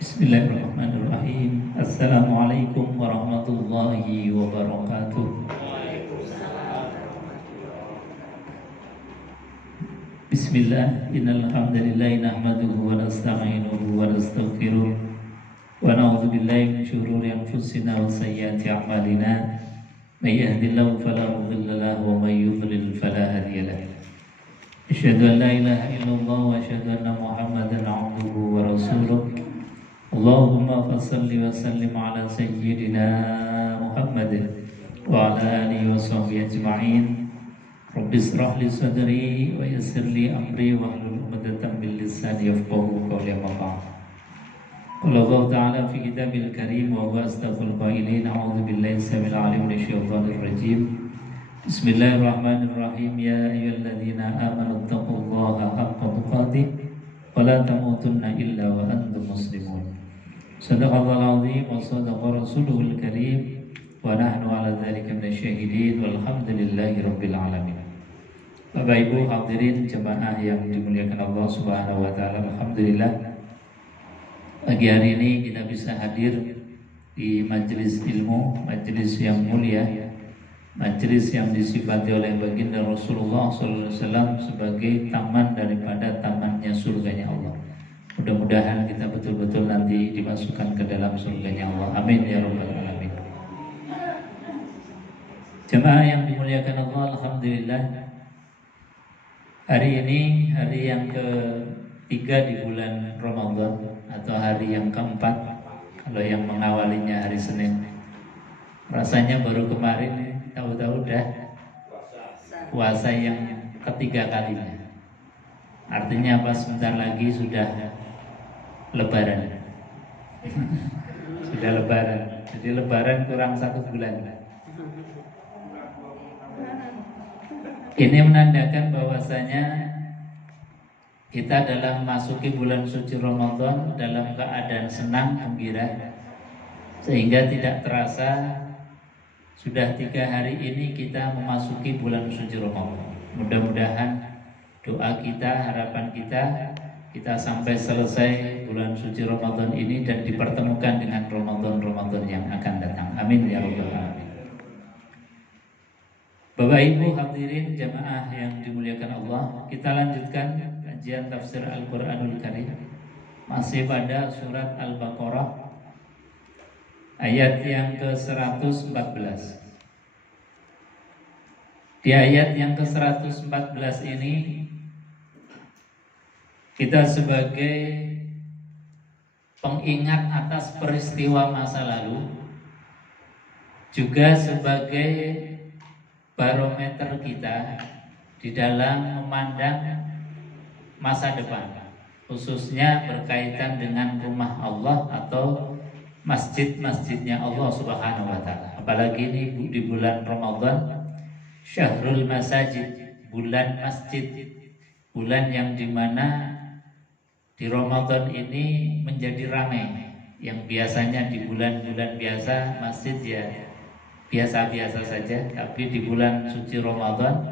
Bismillahirrahmanirrahim. Assalamualaikum warahmatullahi wabarakatuh. Bismillah, innal hamdalillah nahmaduhu wa nasta'inuhu wa nastaghfiruh wa na'udzu billahi min shururi anfusina wa sayyiati a'malina. May yahdihillahu fala mudilla lahu wa may yudlil fala hadiya lahu. Asyhadu an la ilaha illallah wa asyhadu anna Muhammadan 'abduhu wa rasuluh. Allahumma fassalli wa sallim ala sayyidina Muhammadin wa ala alihi wa sahbihi ajma'in. Rabbi israh li sadri wa yassir li amri wa hlul 'uqdatam min lisani yafqahu qawli. Amma ba'd. Qala Allah ta'ala fi kitabil karim wa huwa asdaqul qailin. A'udzu billahi samil 'alim minasy syaithanir rajim. Bismillahirrahmanirrahim. Ya ayyuhalladzina amanu taqullaha haqqa tuqatih wa la tamutunna illa wa antum muslimun. Sadaqallahul azim wa sadaqa rasuluhul karim wa nahnu ala dzalika minasyahidin walhamdulillahi rabbil alamin. Bapak Ibu hadirin jemaah yang dimuliakan Allah Subhanahu wa taala, alhamdulillah pagi hari ini kita bisa hadir di majelis ilmu, majelis yang mulia, majelis yang disifati oleh baginda Rasulullah SAW sebagai taman daripada tamannya surganya Allah. Mudah-mudahan kita betul-betul nanti dimasukkan ke dalam surganya Allah. Amin ya rabbal alamin. Jemaah yang dimuliakan Allah, alhamdulillah hari ini hari yang ketiga di bulan Ramadan atau hari yang keempat kalau yang mengawalinya hari Senin. Rasanya baru kemarin tahu-tahu udah puasa yang ketiga kalinya. Artinya apa? Sebentar lagi sudah Lebaran. Sudah Lebaran. Jadi Lebaran kurang 1 bulan. Ini menandakan bahwasanya kita dalam masuki bulan suci Ramadan dalam keadaan senang, gembira, sehingga tidak terasa sudah 3 hari ini kita memasuki bulan suci Ramadan. Mudah-mudahan doa kita, harapan kita sampai selesai bulan suci Ramadan ini dan dipertemukan dengan Ramadan yang akan datang. Amin ya rabbal alamin. Bapak Ibu hadirin jamaah yang dimuliakan Allah, kita lanjutkan kajian tafsir Al-Qur'anul Karim masih pada surat Al-Baqarah ayat yang ke-114. Di ayat yang ke-114 ini kita sebagai pengingat atas peristiwa masa lalu, juga sebagai barometer kita di dalam memandang masa depan, khususnya berkaitan dengan rumah Allah atau masjid-masjidnya Allah Subhanahu wa taala. Apalagi ini di bulan Ramadan, Syahrul Masajid, bulan masjid, bulan yang dimana di Ramadan ini menjadi ramai. Yang biasanya di bulan-bulan biasa masjid ya biasa-biasa saja, tapi di bulan suci Ramadan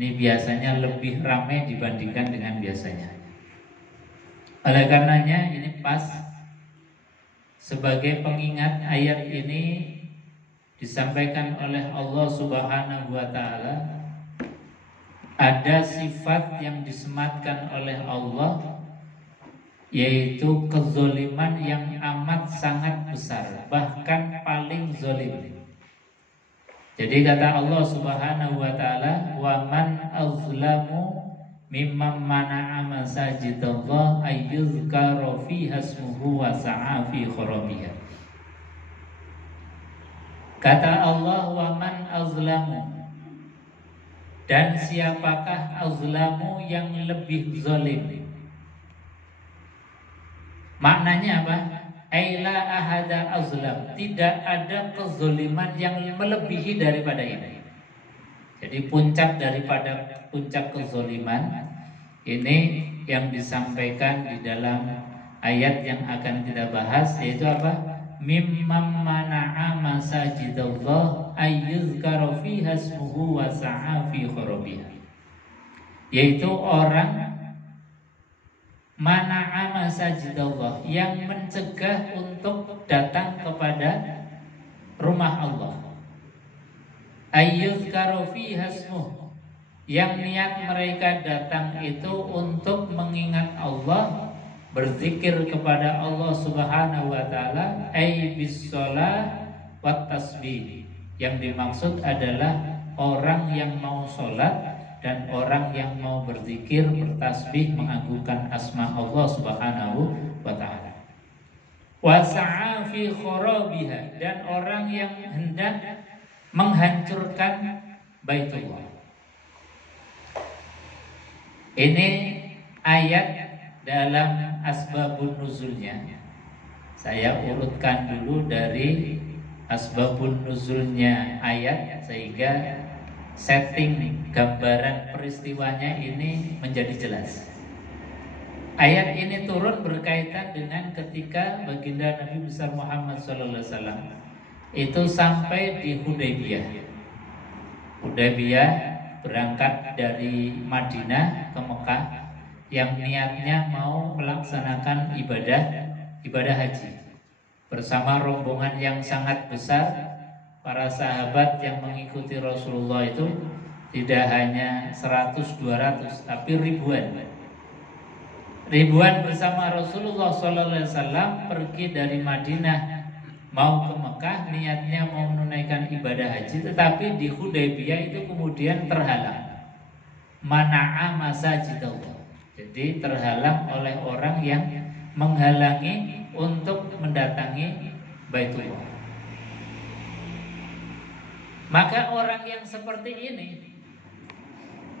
ini biasanya lebih ramai dibandingkan dengan biasanya. Oleh karenanya ini pas sebagai pengingat ayat ini disampaikan oleh Allah Subhanahu wa taala, ada sifat yang disematkan oleh Allah, yaitu kezoliman yang amat sangat besar, bahkan paling zolim. Jadi kata Allah Subhanahu wa taala, wa man azlamu mimman mana'a masajidallah ayyuzkara fiha ismuhu wa sa'a fi kharabiha. Kata Allah, wa man azlamu, dan siapakah azlamu yang lebih zalim? Maknanya apa? Aila ahada azlam, tidak ada kezaliman yang melebihi daripada ini. Jadi puncak daripada puncak kezaliman ini yang disampaikan di dalam ayat yang akan kita bahas, yaitu apa? Mimman mana'a masajidallah ayyuzkara fiha ismuhu wa sa'a fi kharabiha, yaitu orang mana'a masajidallah, yang mencegah untuk datang kepada rumah Allah. Ayyuzkaru fiha ismuh, yang niat mereka datang itu untuk mengingat Allah, berzikir kepada Allah Subhanahu wa taala, ay bis-shalah wat tasbih. Yang dimaksud adalah orang yang mau sholat dan orang yang mau berzikir, bertasbih, mengagungkan asma Allah Subhanahu wa taala. Wa sa'a fi kharabiha, dan orang yang hendak menghancurkan Baitullah. Ini ayat dalam asbabun nuzulnya. Saya urutkan dulu dari asbabun nuzulnya ayat, sehingga setting gambaran peristiwanya ini menjadi jelas. Ayat ini turun berkaitan dengan ketika baginda Nabi besar Muhammad SAW itu sampai di Hudaybiyah. Hudaybiyah berangkat dari Madinah ke Mekah yang niatnya mau melaksanakan ibadah haji bersama rombongan yang sangat besar. Para sahabat yang mengikuti Rasulullah itu tidak hanya 100-200 tapi ribuan bersama Rasulullah SAW pergi dari Madinah mau ke Mekah, niatnya mau menunaikan ibadah haji, tetapi di Hudaybiyah itu kemudian terhalang. Mana'a masajidallah, jadi terhalang oleh orang yang menghalangi untuk mendatangi Baitullah. Maka orang yang seperti ini,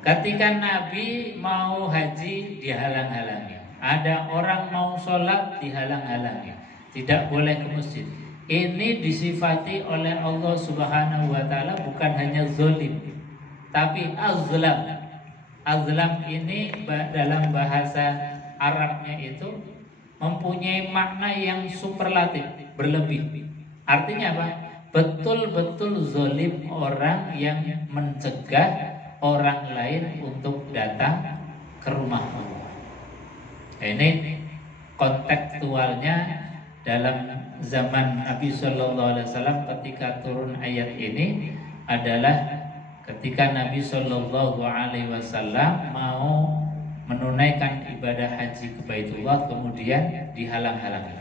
ketika Nabi mau haji dihalang-halangi, ada orang mau sholat dihalang-halangi, tidak boleh ke masjid. Ini disifati oleh Allah Subhanahu wa taala bukan hanya zalim, tapi azlam. Azlam ini dalam bahasa Arabnya itu mempunyai makna yang superlatif, berlebih. Artinya apa? Betul-betul zalim orang yang mencegah orang lain untuk datang ke rumah Allah. Ini kontekstualnya dalam zaman Nabi Shallallahu Alaihi Wasallam ketika turun ayat ini adalah ketika Nabi Shallallahu Alaihi Wasallam mau menunaikan ibadah haji ke Baitullah, kemudian dihalang-halangi.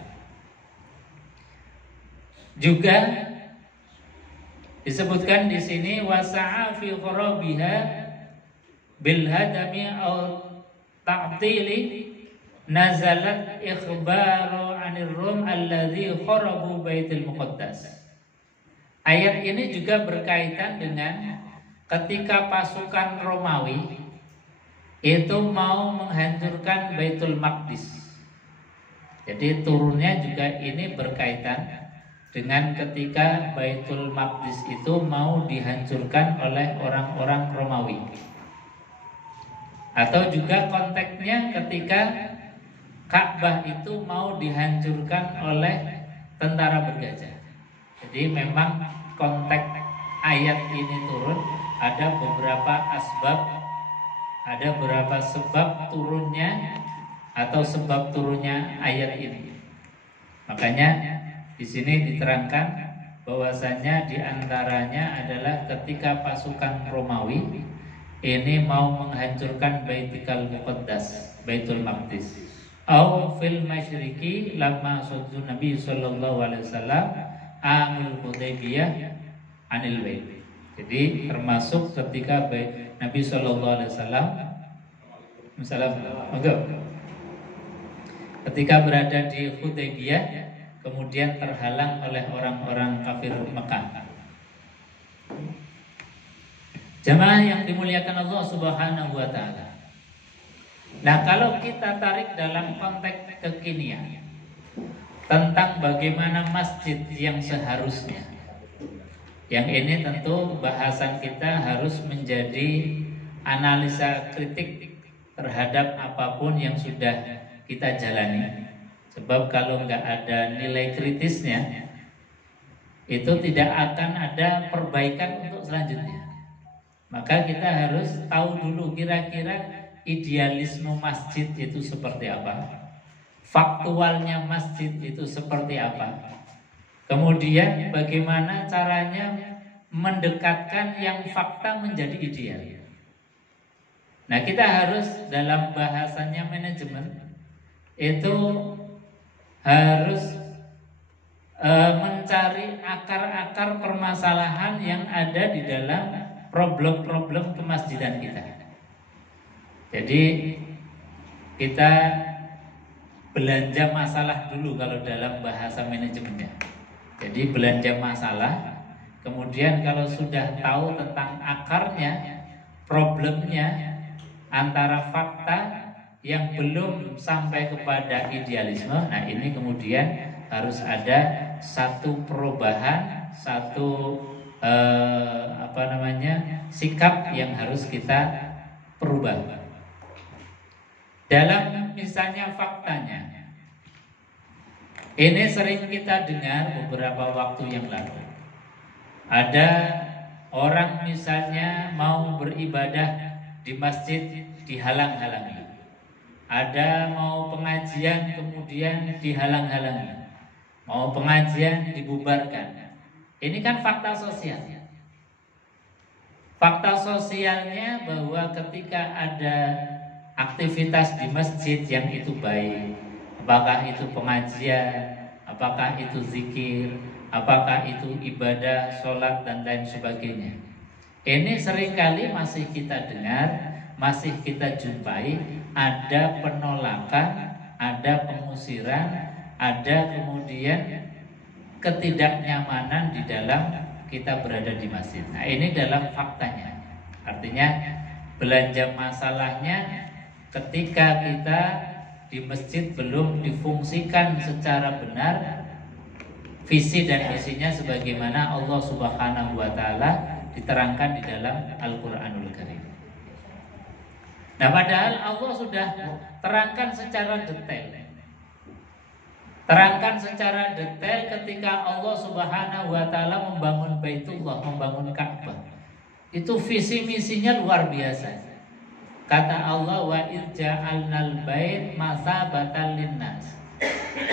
Juga disebutkan di sini wasa'a fi kharabiha bil hadami aw ta'tili nazalat ikhbaru anir rum alladzi kharabu baitul muqaddas. Ayat ini juga berkaitan dengan ketika pasukan Romawi itu mau menghancurkan Baitul Maqdis. Jadi turunnya juga ini berkaitan dengan ketika Baitul Maqdis itu mau dihancurkan oleh orang-orang Romawi. Atau juga konteksnya ketika Ka'bah itu mau dihancurkan oleh tentara bergajah. Jadi memang konteks ayat ini turun, ada beberapa asbab, ada beberapa sebab turunnya atau sebab turunnya ayat ini. Makanya di sini diterangkan bahwasanya diantaranya adalah ketika pasukan Romawi ini mau menghancurkan Baitul Muqaddas, Baitul Maqdis. Au fil masyriqi lamma suddu Nabi sallallahu alaihi wasallam amul Hudaybiyah anil bait. Jadi termasuk ketika Nabi sallallahu alaihi wasallam ketika berada di Hudaybiyah kemudian terhalang oleh orang-orang kafir Mekah. Jamaah yang dimuliakan Allah Subhanahu wa taala. Nah, kalau kita tarik dalam konteks kekinian tentang bagaimana masjid yang seharusnya, yang ini tentu bahasan kita harus menjadi analisa kritik terhadap apapun yang sudah kita jalani. Sebab kalau nggak ada nilai kritisnya, itu tidak akan ada perbaikan untuk selanjutnya. Maka kita harus tahu dulu kira-kira idealisme masjid itu seperti apa, faktualnya masjid itu seperti apa, kemudian bagaimana caranya mendekatkan yang fakta menjadi ideal. Nah, kita harus dalam bahasanya manajemen itu harus mencari akar-akar permasalahan yang ada di dalam problem-problem kemasjidan kita. Jadi kita belanja masalah dulu kalau dalam bahasa manajemennya. Jadi belanja masalah, kemudian kalau sudah tahu tentang akarnya, problemnya, antara fakta yang belum sampai kepada idealisme, nah ini kemudian harus ada satu perubahan, satu sikap yang harus kita perubah. Dalam misalnya faktanya, ini sering kita dengar beberapa waktu yang lalu. Ada orang misalnya mau beribadah di masjid dihalang-halangi. Ada mau pengajian kemudian dihalang-halangi. Mau pengajian dibubarkan. Ini kan fakta sosial. Fakta sosialnya bahwa ketika ada aktivitas di masjid yang itu baik, apakah itu pengajian, apakah itu zikir, apakah itu ibadah, sholat dan lain sebagainya, ini seringkali masih kita dengar, masih kita jumpai ada penolakan, ada pengusiran, ada kemudian ketidaknyamanan di dalam kita berada di masjid. Nah, ini dalam faktanya. Artinya belanja masalahnya ketika kita di masjid belum difungsikan secara benar visi dan misinya sebagaimana Allah Subhanahu wa taala diterangkan di dalam Al-Qur'anul Karim. Nah, padahal Allah sudah terangkan secara detail. Terangkan secara detail ketika Allah Subhanahu wa taala membangun Baitullah, membangun Ka'bah. Itu visi misinya luar biasa. Kata Allah, wa idza'alnal bait masabatan linnas.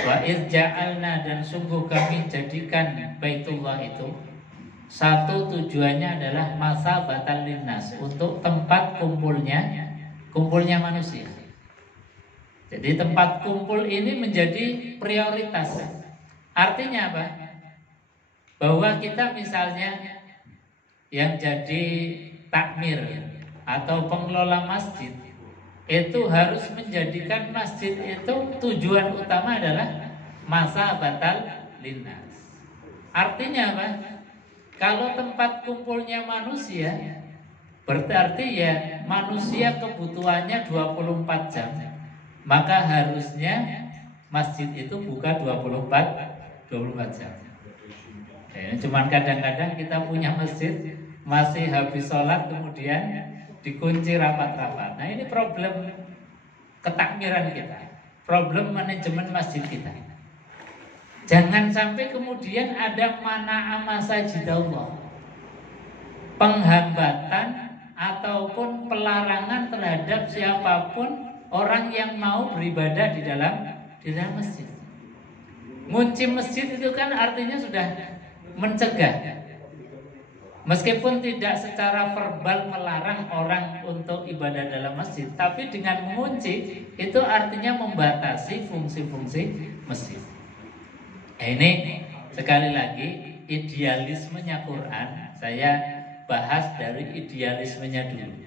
Wa idza'alna, dan sungguh kami jadikan Baitullah itu satu tujuannya adalah masabatan linnas, untuk tempat kumpulnya manusia. Jadi tempat kumpul ini menjadi prioritas. Artinya apa? Bahwa kita misalnya yang jadi takmir atau pengelola masjid itu harus menjadikan masjid itu tujuan utama adalah masabatan linnas. Artinya apa? Kalau tempat kumpulnya manusia, berarti ya manusia kebutuhannya 24 jam. Maka harusnya masjid itu buka 24 jam. Cuman kadang-kadang kita punya masjid masih habis sholat kemudian dikunci rapat-rapat. Nah, ini problem ketakmiran kita, problem manajemen masjid kita. Jangan sampai kemudian ada mana'a masajidallah, penghambatan ataupun pelarangan terhadap siapapun orang yang mau beribadah di dalam masjid. Ngunci masjid itu kan artinya sudah mencegah. Meskipun tidak secara verbal melarang orang untuk ibadah dalam masjid, tapi dengan mengunci itu artinya membatasi fungsi-fungsi masjid. Ini sekali lagi idealismenya Quran. Saya bahas dari idealismenya dulu.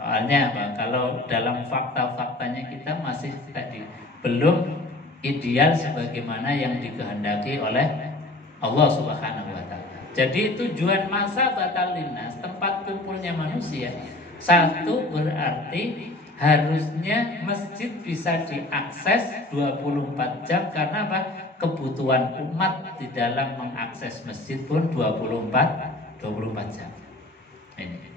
Soalnya apa? Kalau dalam fakta-faktanya kita masih tadi belum ideal sebagaimana yang dikehendaki oleh Allah Subhanahu wa taala. Jadi tujuan masabatan linnas, tempat kumpulnya manusia, satu berarti harusnya masjid bisa diakses 24 jam karena apa? Kebutuhan umat di dalam mengakses masjid pun 24 jam. Ini.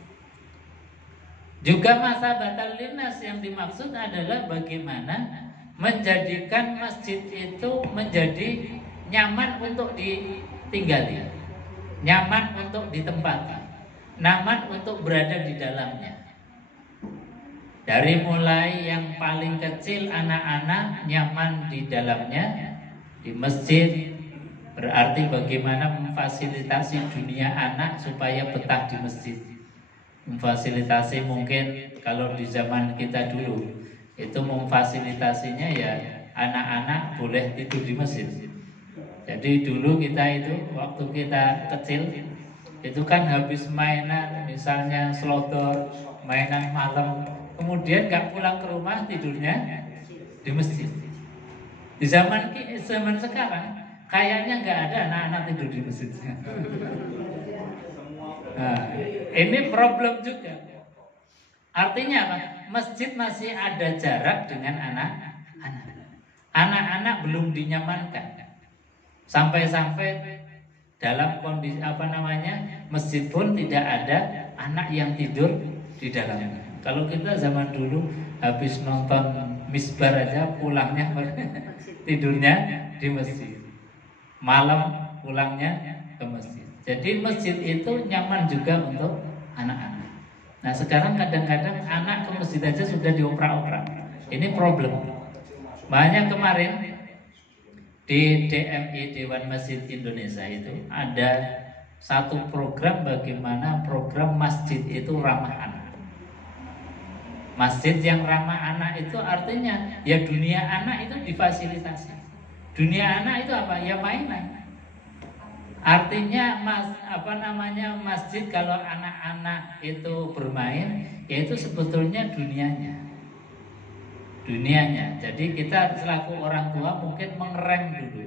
Juga masabatan linnas yang dimaksud adalah bagaimana menjadikan masjid itu menjadi nyaman untuk ditinggali, nyaman untuk ditempati, nyaman untuk berada di dalamnya. Dari mulai yang paling kecil anak-anak nyaman di dalamnya, di masjid, berarti bagaimana memfasilitasi dunia anak supaya betah di masjid. Memfasilitasi mungkin kalau di zaman kita dulu itu memfasilitasinya ya anak-anak boleh tidur di masjid. Jadi dulu kita itu waktu kita kecil itu kan habis mainan misalnya slodor, mainan malam, kemudian gak pulang ke rumah tidurnya di masjid. Di zaman sekarang kayaknya gak ada anak-anak tidur di masjid. Nah, ini problem juga. Artinya apa? Masjid masih ada jarak dengan anak-anak. Anak-anak belum dinyamankan. Sampai-sampai dalam kondisi masjid pun tidak ada anak yang tidur di dalamnya. Kalau kita zaman dulu habis nonton misbar aja pulangnya tidurnya di masjid. Malam pulangnya ke masjid. Jadi masjid itu nyaman juga untuk anak-anak. Nah sekarang kadang-kadang anak ke masjid aja sudah dioprak-oprak. Ini problem. Makanya kemarin di DMI Dewan Masjid Indonesia itu ada satu program bagaimana program masjid itu ramah anak. Masjid yang ramah anak itu artinya ya dunia anak itu difasilitasi. Dunia anak itu apa? Ya mainan. Artinya masjid kalau anak-anak itu bermain, yaitu sebetulnya dunianya. Jadi kita selaku orang tua mungkin mengerem dulu.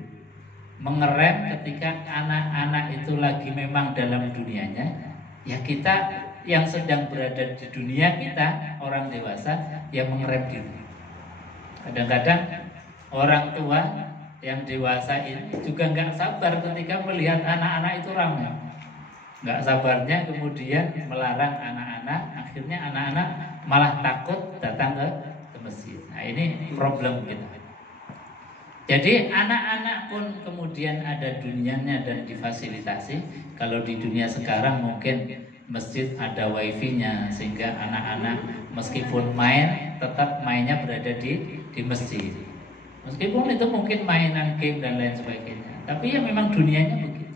Mengerem ketika anak-anak itu lagi memang dalam dunianya, ya kita yang sedang berada di dunia kita, orang dewasa, ya mengerem diri. Kadang-kadang orang tua yang dewasa ini juga nggak sabar ketika melihat anak-anak itu ramai. Nggak sabarnya kemudian melarang anak-anak, akhirnya anak-anak malah takut datang ke masjid. Nah ini problem kita. Jadi anak-anak pun kemudian ada dunianya dan difasilitasi. Kalau di dunia sekarang mungkin masjid ada wifi-nya sehingga anak-anak meskipun main tetap mainnya berada di masjid. Meskipun itu mungkin mainan game dan lain sebagainya, tapi ya memang dunianya begitu.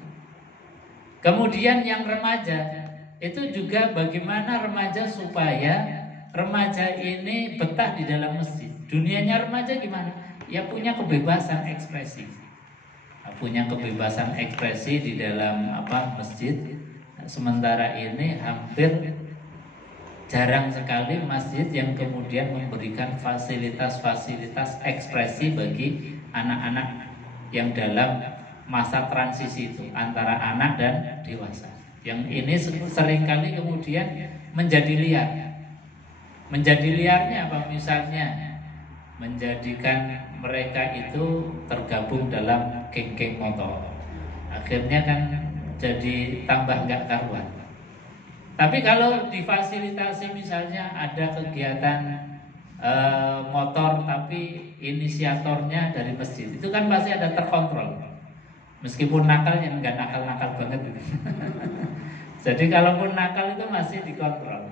Kemudian yang remaja itu juga bagaimana remaja supaya remaja ini betah di dalam masjid. Dunianya remaja gimana? Ya punya kebebasan ekspresi. Punya kebebasan ekspresi di dalam masjid. Sementara ini hampir jarang sekali masjid yang kemudian memberikan fasilitas-fasilitas ekspresi bagi anak-anak yang dalam masa transisi itu antara anak dan dewasa. Yang ini seringkali kemudian menjadi liar. Menjadi liarnya apa? Misalnya menjadikan mereka itu tergabung dalam geng-geng motor. Akhirnya kan jadi tambah nggak karuan. Tapi kalau difasilitasi misalnya ada kegiatan motor tapi inisiatornya dari masjid, itu kan pasti ada terkontrol. Meskipun nakal yang nggak nakal-nakal banget. Jadi kalaupun nakal itu masih dikontrol.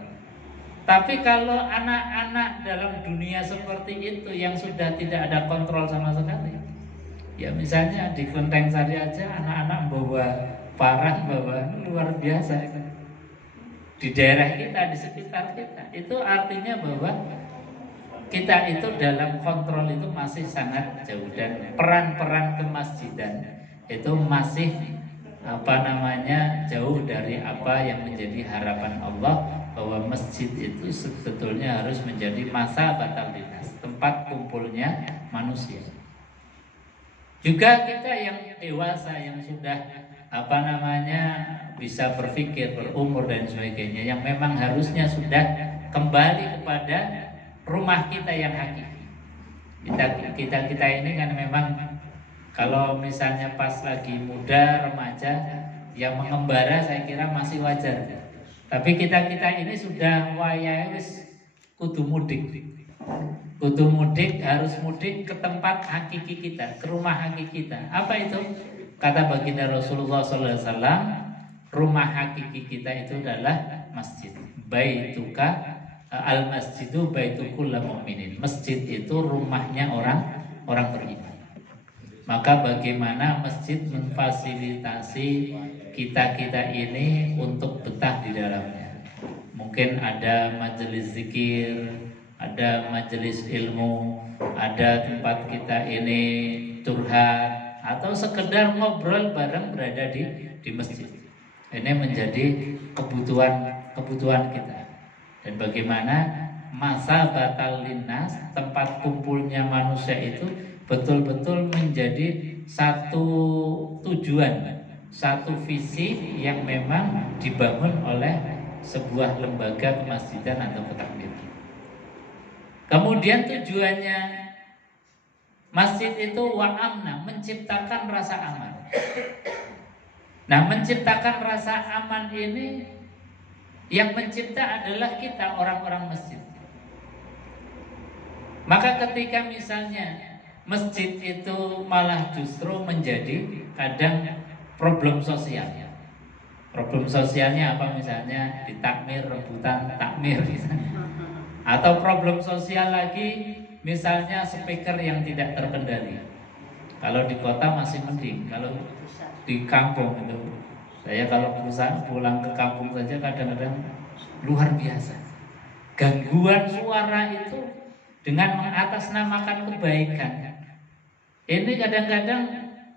Tapi kalau anak-anak dalam dunia seperti itu yang sudah tidak ada kontrol sama sekali, ya misalnya di Kelenteng Sari aja anak-anak bawa parang, bawa luar biasa itu. Di daerah kita, di sekitar kita, itu artinya bahwa kita itu dalam kontrol itu masih sangat jauh dan peran-peran kemasjidan itu masih jauh dari apa yang menjadi harapan Allah. Bahwa masjid itu sebetulnya harus menjadi masa batal dinas, tempat kumpulnya manusia. Juga kita yang dewasa yang sudah bisa berpikir, berumur dan sebagainya, yang memang harusnya sudah kembali kepada rumah kita yang hakiki. Kita ini kan memang kalau misalnya pas lagi muda, remaja, yang mengembara saya kira masih wajar. Tapi kita ini sudah wayahis kudu mudik. Kudu mudik, harus mudik ke tempat hakiki kita, ke rumah hakiki kita. Apa itu? Kata baginda Rasulullah SAW, rumah hakiki kita itu adalah masjid. Baituka al masjidu baitu kulli mu'minin. Masjid itu rumahnya orang beriman. Maka bagaimana masjid memfasilitasi kita-kita ini untuk betah di dalamnya. Mungkin ada majelis zikir, ada majelis ilmu, ada tempat kita ini curhat, atau sekedar ngobrol bareng berada di masjid. Ini menjadi kebutuhan kita. Dan bagaimana masa batal linnas, tempat kumpulnya manusia itu betul-betul menjadi satu tujuan, satu visi yang memang dibangun oleh sebuah lembaga kemasjidan atau ketakmiran. Kemudian tujuannya masjid itu wa'amna, menciptakan rasa aman. Nah, menciptakan rasa aman ini yang mencipta adalah kita, orang-orang masjid. Maka ketika misalnya masjid itu malah justru menjadi kadang problem sosial. Problem sosialnya apa, misalnya ditakmir, rebutan takmir misalnya. Atau problem sosial lagi misalnya speaker yang tidak terkendali. Kalau di kota masih mending, kalau di kampung itu, saya kalau pulang ke kampung saja kadang-kadang luar biasa. Gangguan suara itu dengan mengatasnamakan kebaikan, ini kadang-kadang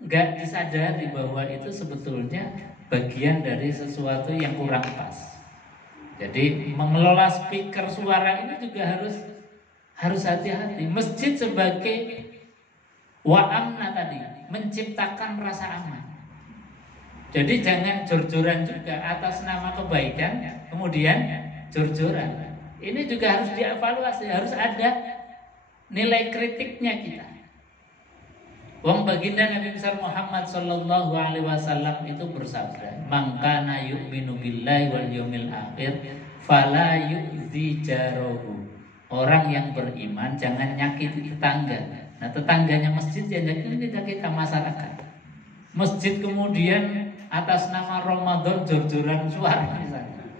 nggak disadari bahwa itu sebetulnya bagian dari sesuatu yang kurang pas. Jadi mengelola speaker suara ini juga harus hati-hati. Masjid sebagai wa'amna tadi, menciptakan rasa aman. Jadi jangan jor-joran juga atas nama kebaikan, kemudian jor-joran. Ini juga harus dievaluasi, harus ada nilai kritiknya kita. Wong baginda Nabi besar Muhammad sallallahu alaihi wasallam itu bersabda, "Man kana yu'minu billahi wal yawmil akhir fala yu'zi jarahu." Orang yang beriman jangan nyakiti tetangga. Nah, tetangganya masjid jangan nyakiti kita masyarakat. Masjid kemudian atas nama Ramadan jor-joran suara misalnya.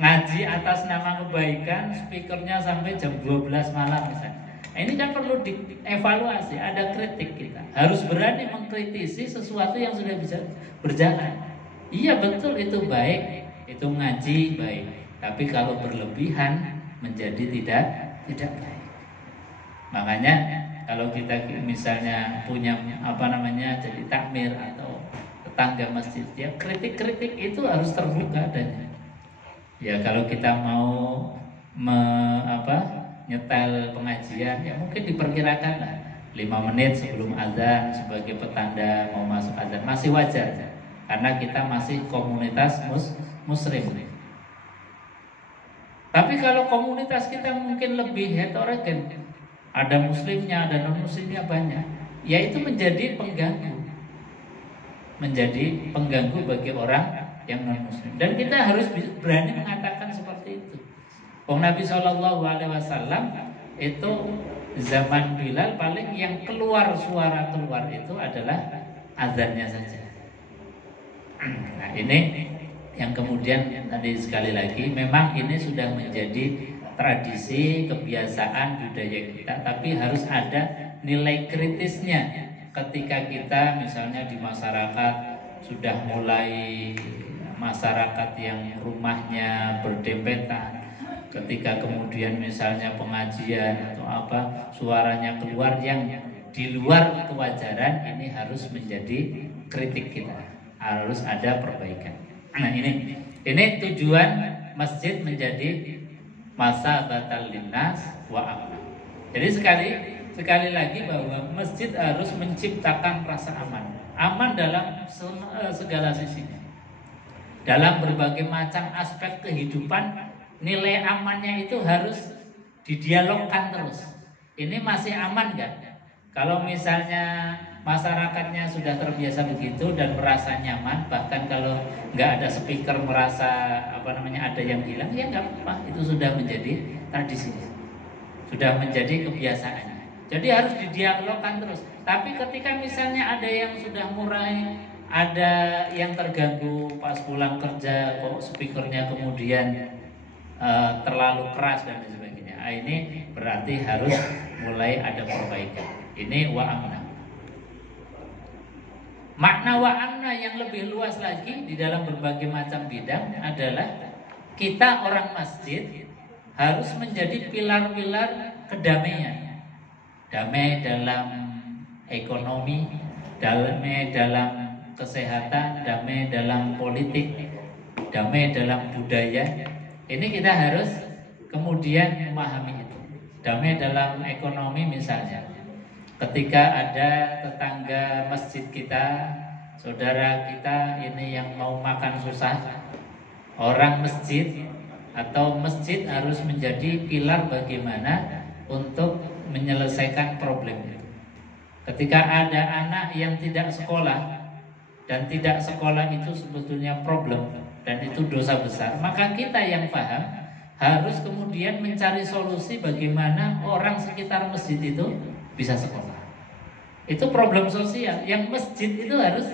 Ngaji atas nama kebaikan, speakernya sampai jam 12 malam misalnya. Ini kan perlu dievaluasi, ada kritik kita. Harus berani mengkritisi sesuatu yang sudah bisa berjalan. Iya betul itu baik, itu ngaji baik. Tapi kalau berlebihan menjadi tidak baik. Makanya kalau kita misalnya punya jadi takmir atau tetangga masjid, ya kritik-kritik itu harus terbuka adanya. Ya kalau kita mau nyetel pengajian, ya mungkin diperkirakan 5 menit sebelum azan sebagai petanda mau masuk azan, masih wajar karena kita masih komunitas muslim. Tapi kalau komunitas kita mungkin lebih heterogen, ada muslimnya, ada non muslimnya banyak, ya itu menjadi pengganggu bagi orang yang non muslim. Dan kita harus berani mengatakan seperti itu. Nabi Shallallahu Alaihi Wasallam itu zaman Bilal paling yang suara keluar itu adalah azannya saja. Nah ini yang kemudian tadi sekali lagi memang ini sudah menjadi tradisi, kebiasaan, budaya kita, tapi harus ada nilai kritisnya ketika kita misalnya di masyarakat sudah mulai masyarakat yang rumahnya berdempetan. Ketika kemudian misalnya pengajian atau suaranya keluar yang di luar kewajaran, ini harus menjadi kritik kita, harus ada perbaikan. Nah ini tujuan masjid menjadi masa batal linnas wa amna. Jadi sekali lagi bahwa masjid harus menciptakan rasa aman dalam segala sisinya, dalam berbagai macam aspek kehidupan. Nilai amannya itu harus didialogkan terus. Ini masih aman gak? Kalau misalnya masyarakatnya sudah terbiasa begitu dan merasa nyaman, bahkan kalau nggak ada speaker merasa ada yang hilang, ya nggak apa-apa. Itu sudah menjadi tradisi, sudah menjadi kebiasaan. Jadi harus didialogkan terus. Tapi ketika misalnya ada yang sudah mulai ada yang terganggu pas pulang kerja, kok speakernya kemudian terlalu keras dan sebagainya. Ini berarti harus mulai ada perbaikan. Ini wa amna. Makna wa amna yang lebih luas lagi di dalam berbagai macam bidang adalah kita orang masjid harus menjadi pilar-pilar kedamaian. Damai dalam ekonomi, damai dalam kesehatan, damai dalam politik, damai dalam budaya. Ini kita harus kemudian memahami itu. Damai dalam ekonomi misalnya, ketika ada tetangga masjid kita, saudara kita ini yang mau makan susah, orang masjid atau masjid harus menjadi pilar bagaimana untuk menyelesaikan problem itu. Ketika ada anak yang tidak sekolah, dan tidak sekolah itu sebetulnya problem dan itu dosa besar, maka kita yang paham harus kemudian mencari solusi bagaimana orang sekitar masjid itu bisa sekolah. Itu problem sosial yang masjid itu harus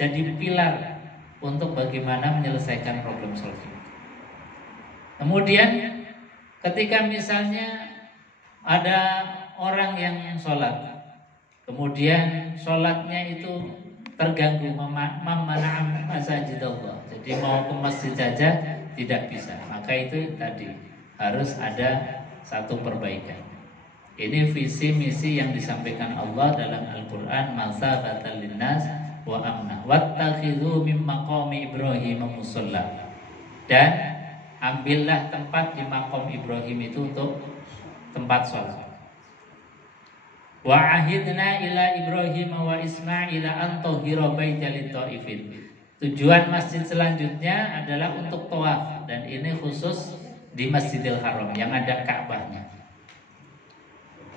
jadi pilar untuk bagaimana menyelesaikan problem sosial. Kemudian ketika misalnya ada orang yang sholat, kemudian sholatnya itu terganggu, memana'am masajid Allah, jadi mau ke masjid saja tidak bisa, maka itu tadi harus ada satu perbaikan. Ini visi misi yang disampaikan Allah dalam Al-Quran, masabatan linnas wa amna wattakhidhu min maqami Ibrahim musalla, dan ambillah tempat di maqam Ibrahim itu untuk tempat sholat. Wa ahidna ila Ibrahim wa Ismail an tahira baita lit-taifin. Tujuan masjid selanjutnya adalah untuk tawaf, dan ini khusus di Masjidil Haram yang ada Ka'bahnya.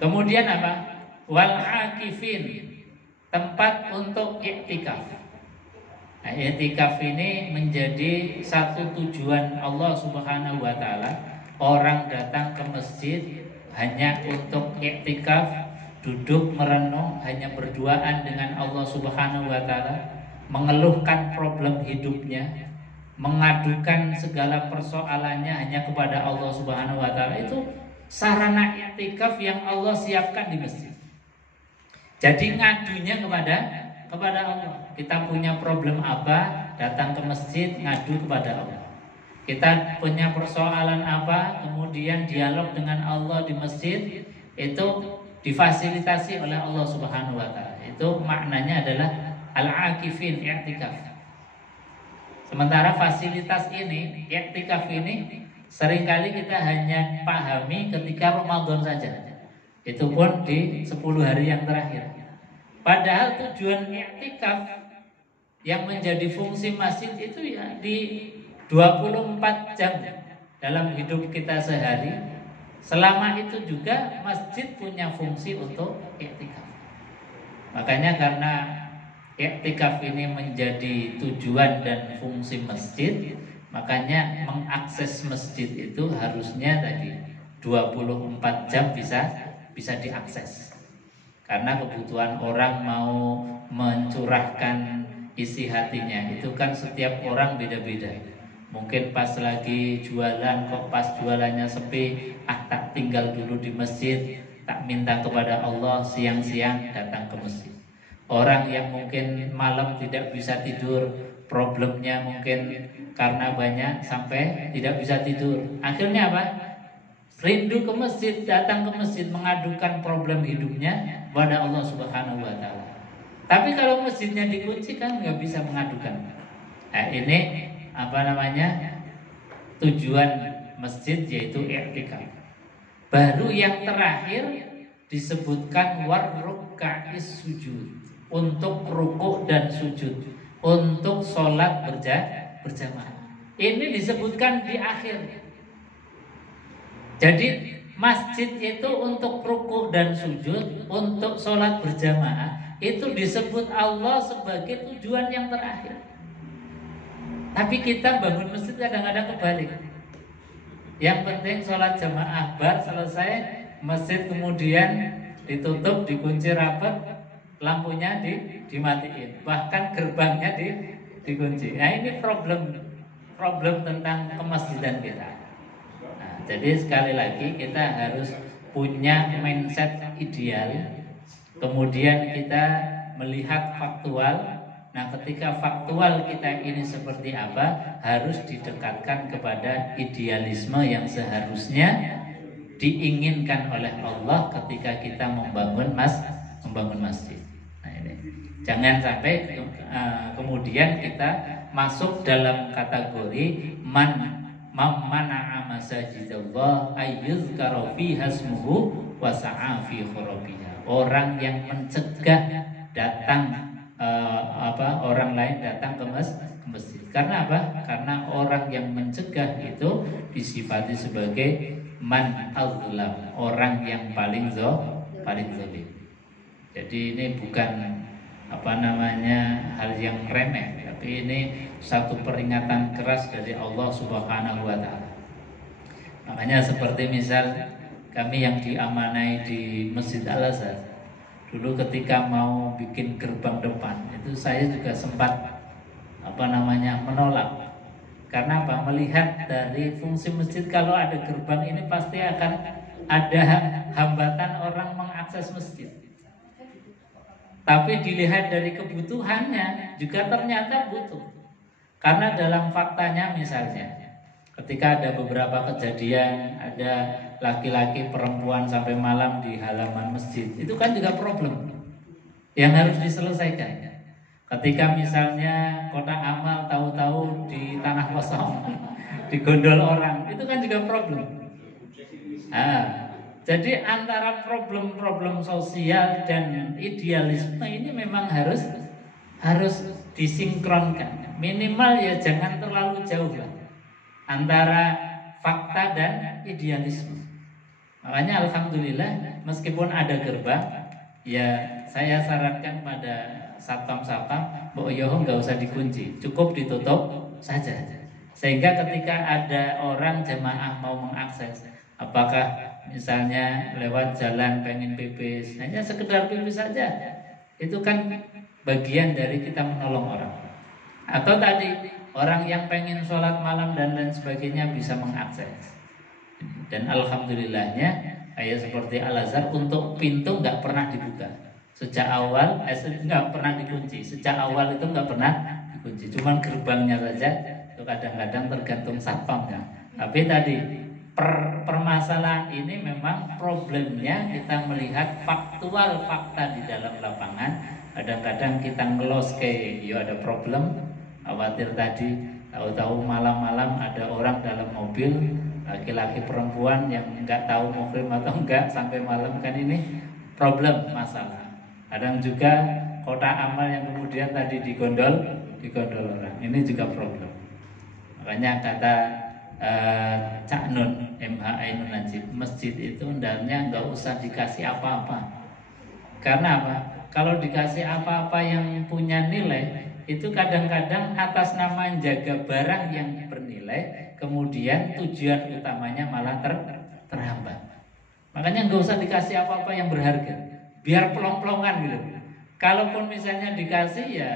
Kemudian apa? Wal akifin, tempat untuk i'tikaf. Nah, i'tikaf ini menjadi satu tujuan Allah Subhanahu wa taala. Orang datang ke masjid hanya untuk i'tikaf, duduk merenung, hanya berduaan dengan Allah Subhanahu wa taala, mengeluhkan problem hidupnya, mengadukan segala persoalannya hanya kepada Allah Subhanahu wa taala. Itu sarana i'tikaf yang Allah siapkan di masjid. Jadi ngadunya kepada Allah. Kita punya problem apa, datang ke masjid ngadu kepada Allah. Kita punya persoalan apa, kemudian dialog dengan Allah di masjid, itu difasilitasi oleh Allah Subhanahu wa taala. Itu maknanya adalah al-akifin, i'tikaf. Sementara fasilitas ini, i'tikaf ini seringkali kita hanya pahami ketika Ramadan saja. Itu pun di 10 hari yang terakhir. Padahal tujuan i'tikaf yang menjadi fungsi masjid itu ya di 24 jam dalam hidup kita sehari. Selama itu juga masjid punya fungsi untuk i'tikaf. Makanya karena i'tikaf ini menjadi tujuan dan fungsi masjid, makanya mengakses masjid itu harusnya tadi 24 jam bisa diakses. Karena kebutuhan orang mau mencurahkan isi hatinya itu kan setiap orang beda-beda. Mungkin pas lagi jualan, kok pas jualannya sepi, tak tinggal dulu di masjid, tak minta kepada Allah, siang-siang datang ke masjid. Orang yang mungkin malam tidak bisa tidur, problemnya mungkin karena banyak sampai tidak bisa tidur. Akhirnya apa? Rindu ke masjid, datang ke masjid mengadukan problem hidupnya kepada Allah Subhanahu wa taala. Tapi kalau masjidnya dikunci kan nggak bisa mengadukan. Nah, ini tujuan masjid yaitu i'tikaf. Baru yang terakhir disebutkan warruka'is sujud, untuk rukuk dan sujud, untuk sholat berjamaah. Ini disebutkan di akhir. Jadi masjid itu untuk rukuk dan sujud, untuk sholat berjamaah, itu disebut Allah sebagai tujuan yang terakhir. Tapi kita bangun masjid kadang-kadang kebalik. Yang penting sholat jamaah, bar selesai masjid kemudian ditutup, dikunci rapat, lampunya dimatiin, bahkan gerbangnya dikunci. Nah, ini problem tentang kemasjidan kita. Jadi sekali lagi kita harus punya mindset ideal. Kemudian kita melihat faktual. Nah, ketika faktual kita ini seperti apa, harus didekatkan kepada idealisme yang seharusnya diinginkan oleh Allah ketika kita membangun masjid. Nah, ini. Jangan sampai kemudian kita masuk dalam kategori mana'a masajidallah ayyuzkara fiha ismuhu wa sa'a fi khurabiha. Orang yang mencegah datang orang lain datang ke masjid. Karena apa? Karena orang yang mencegah itu disifati sebagai man azlam, orang yang paling zalim. Jadi ini bukan hal yang remeh, tapi ini satu peringatan keras dari Allah Subhanahu wa taala. Makanya seperti misal kami yang diamanai di Masjid Al-Azhar, dulu ketika mau bikin gerbang depan itu saya juga sempat menolak. Karena apa? Melihat dari fungsi masjid, kalau ada gerbang ini pasti akan ada hambatan orang mengakses masjid. Tapi dilihat dari kebutuhannya juga ternyata butuh. Karena dalam faktanya misalnya ketika ada beberapa kejadian, ada laki-laki perempuan sampai malam di halaman masjid, itu kan juga problem yang harus diselesaikan. Ketika misalnya kotak amal tahu-tahu di tanah kosong digondol orang, itu kan juga problem. Jadi antara problem-problem sosial dan idealisme ini memang harus disinkronkan. Minimal ya jangan terlalu jauh lah antara fakta dan idealisme. Makanya alhamdulillah meskipun ada gerbang, ya saya sarankan pada satpam, Mbok Yoho nggak usah dikunci, cukup ditutup saja. Sehingga ketika ada orang jemaah mau mengakses, apakah misalnya lewat jalan pengen pipis, hanya sekedar pipis saja, itu kan bagian dari kita menolong orang. Atau tadi orang yang pengen sholat malam dan lain sebagainya bisa mengakses. Dan alhamdulillahnya kayak seperti Al-Azhar, untuk pintu nggak pernah dibuka sejak awal, nggak pernah dikunci sejak awal, itu nggak pernah dikunci, cuman gerbangnya saja itu kadang-kadang tergantung satpamnya. Tapi tadi permasalahan ini memang problemnya kita melihat faktual, fakta di dalam lapangan. Kadang-kadang kita ngelos ada problem, khawatir tadi tahu-tahu malam-malam ada orang dalam mobil, laki-laki perempuan yang nggak tahu muhrim atau enggak sampai malam, kan ini problem, masalah. Kadang juga kotak amal yang kemudian tadi digondol orang, ini juga problem. Makanya kata Cak Nun MH Ainun Najib, masjid itu hendaknya nggak usah dikasih apa-apa. Karena apa? Kalau dikasih apa-apa yang punya nilai, itu kadang-kadang atas nama jaga barang yang bernilai, kemudian tujuan utamanya malah terhambat. Makanya nggak usah dikasih apa-apa yang berharga, biar pelong-pelongan gitu. Kalaupun misalnya dikasih, ya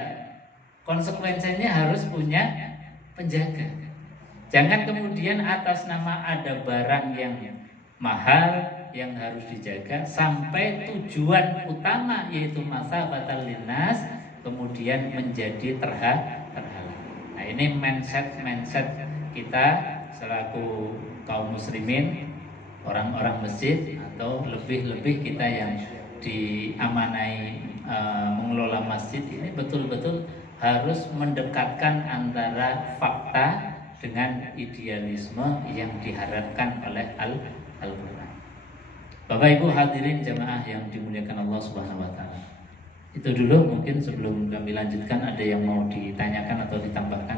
konsekuensinya harus punya penjaga. Jangan kemudian atas nama ada barang yang mahal yang harus dijaga sampai tujuan utama yaitu masabatan linnas kemudian menjadi terhalang. Nah, ini mindset kita selaku kaum muslimin, orang-orang masjid, atau lebih-lebih kita yang diamanai mengelola masjid ini betul-betul harus mendekatkan antara fakta dengan idealisme yang diharapkan oleh Al-Quran. Bapak Ibu hadirin jamaah yang dimuliakan Allah Subhanahu wa taala. Itu dulu mungkin sebelum kami lanjutkan, ada yang mau ditanyakan atau ditambahkan?